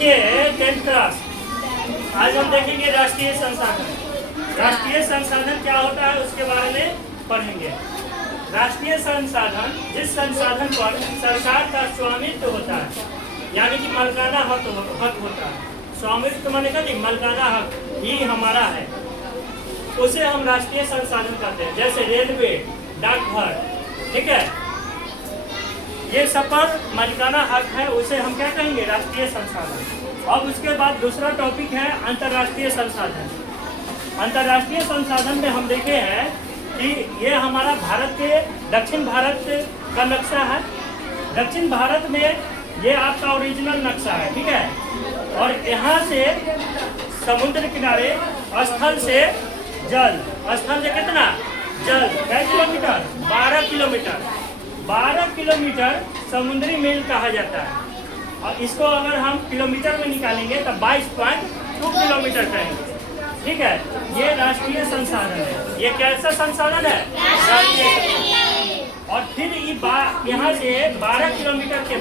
देखिए 10th class, आज हम देखेंगे राष्ट्रीय संसाधन। राष्ट्रीय संसाधन क्या होता है उसके बारे में पढ़ेंगे। राष्ट्रीय संसाधन जिस संसाधन पर सरकार का स्वामित्व होता है, यानी कि मालिकाना हक होता है। स्वामित्व माने का मालिकाना हक ही हमारा है, उसे हम राष्ट्रीय संसाधन कहते हैं। जैसे रेलवे, डाकघर, ठीक है, ये सब पर मालिकाना हक है, उसे हम क्या कहेंगे? राष्ट्रीय संसाधन। अब उसके बाद दूसरा टॉपिक है अंतर्राष्ट्रीय संसाधन। अंतर्राष्ट्रीय संसाधन में हम देखे हैं कि ये हमारा भारत के दक्षिण भारत का नक्शा है। दक्षिण भारत में ये आपका ओरिजिनल नक्शा है, ठीक है। और यहाँ से समुद्र किनारे, स्थल से जल, स्थल से कितना जल, कै किलोमीटर? 12 किलोमीटर। 12 किलोमीटर समुद्री मील कहा जाता है। और इसको अगर हम किलोमीटर में निकालेंगे तो 22.2 किलोमीटर कहेंगे, ठीक है। ये राष्ट्रीय संसाधन है। ये कैसा संसाधन है? राष्ट्रीय। और फिर यहाँ से 12 किलोमीटर के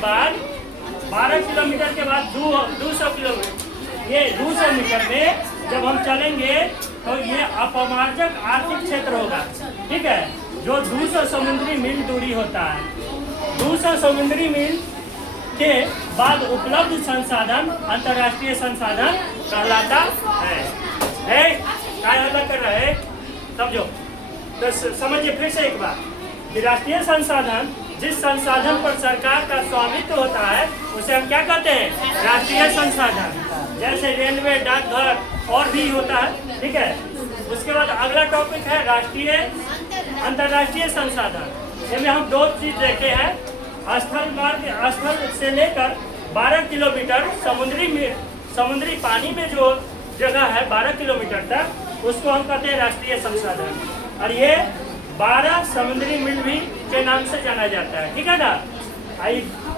बाद 200 किलोमीटर, ये 200 मीटर में जब हम चलेंगे तो ये अपमार्जक आर्थिक क्षेत्र होगा, ठीक है, जो 200 समुद्री मील दूरी होता है। 200 समुद्री मील के बाद उपलब्ध संसाधन अंतर्राष्ट्रीय संसाधन कहलाता है। क्या अलग कर रहा है? समझो तो समझिए फिर से एक बार कि राष्ट्रीय संसाधन जिस संसाधन पर सरकार का स्वामित्व होता है उसे हम क्या कहते हैं? राष्ट्रीय संसाधन। जैसे रेलवे, डाकघर और भी होता है, ठीक है। उसके बाद अगला टॉपिक है राष्ट्रीय अंतर्राष्ट्रीय संसाधन। इसमें हम दो चीज देखे हैं। स्थल मार्ग, स्थल से लेकर 12 किलोमीटर समुद्री पानी में जो जगह है 12 किलोमीटर तक, उसको हम कहते हैं राष्ट्रीय संसाधन। और ये 12 समुद्री मील भी के नाम से जाना जाता है, ठीक है ना।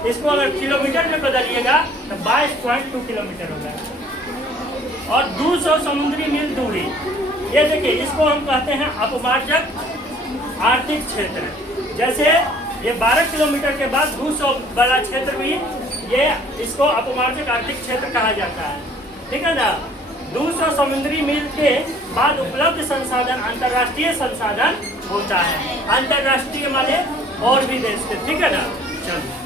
इसको अगर किलोमीटर में बदलिएगा तो 22.2 किलोमीटर होगा। और 200 समुद्री मील दूरी, ये देखिए, इसको हम कहते हैं अपमार्जक आर्थिक क्षेत्र। जैसे ये 12 किलोमीटर के बाद 200 बड़ा क्षेत्र भी, ये इसको अपमार्जक आर्थिक क्षेत्र कहा जाता है, ठीक है ना। 200 समुद्री मील के बाद उपलब्ध संसाधन अंतर्राष्ट्रीय संसाधन होता है। अंतर्राष्ट्रीय माने और भी देश के, ठीक है ना। चलो।